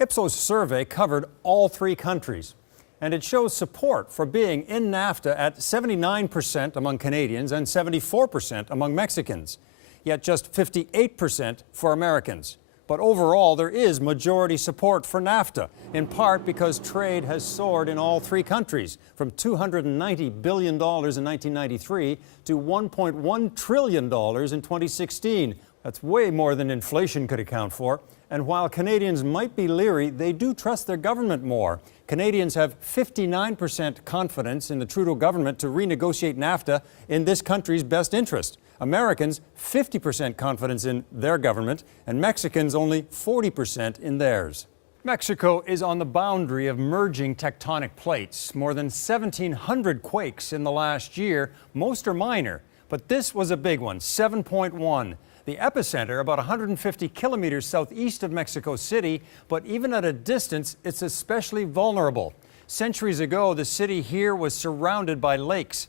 Ipsos survey covered all three countries, and it shows support for being in NAFTA at 79% among Canadians and 74% among Mexicans, yet just 58% for Americans. But overall, there is majority support for NAFTA, in part because trade has soared in all three countries, from $290 billion in 1993 to $1.1 trillion in 2016. That's way more than inflation could account for. And while Canadians might be leery, they do trust their government more. Canadians have 59% confidence in the Trudeau government to renegotiate NAFTA in this country's best interest. Americans, 50% confidence in their government, and Mexicans only 40% in theirs. Mexico is on the boundary of merging tectonic plates. More than 1,700 quakes in the last year. Most are minor, but this was a big one, 7.1. The epicenter about 150 kilometers southeast of Mexico City, but even at a distance, it's especially vulnerable. Centuries ago, the city here was surrounded by lakes.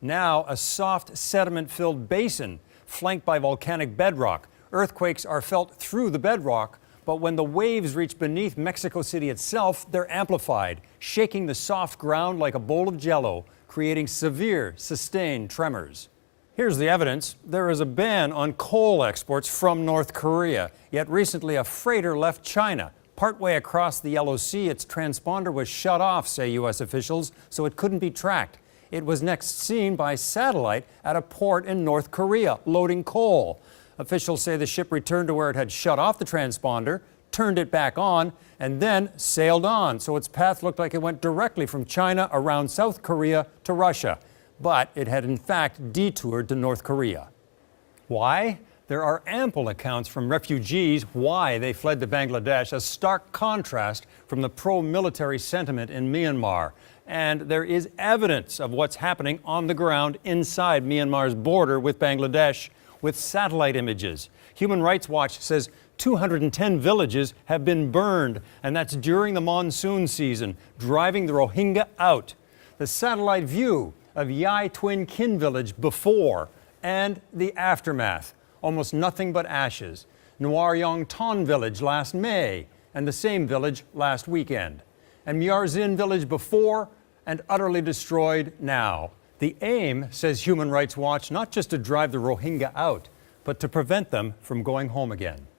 Now, a soft sediment-filled basin flanked by volcanic bedrock. Earthquakes are felt through the bedrock, but when the waves reach beneath Mexico City itself, they're amplified, shaking the soft ground like a bowl of jello, creating severe, sustained tremors. Here's the evidence. There is a ban on coal exports from North Korea. Yet recently a freighter left China. Partway across the Yellow Sea, its transponder was shut off, say U.S. officials, so it couldn't be tracked. It was next seen by satellite at a port in North Korea, loading coal. Officials say the ship returned to where it had shut off the transponder, turned it back on, and then sailed on. So its path looked like it went directly from China around South Korea to Russia. But it had in fact detoured to North Korea. Why? There are ample accounts from refugees why they fled to Bangladesh, a stark contrast from the pro-military sentiment in Myanmar. And there is evidence of what's happening on the ground inside Myanmar's border with Bangladesh, with satellite images. Human Rights Watch says 210 villages have been burned, and that's during the monsoon season, driving the Rohingya out. The satellite view of Yai Twin Kin village before and the aftermath. Almost nothing but ashes. Nuar Yong Ton village last May and the same village last weekend. And Myarzin village before and utterly destroyed now. The aim, says Human Rights Watch, not just to drive the Rohingya out, but to prevent them from going home again.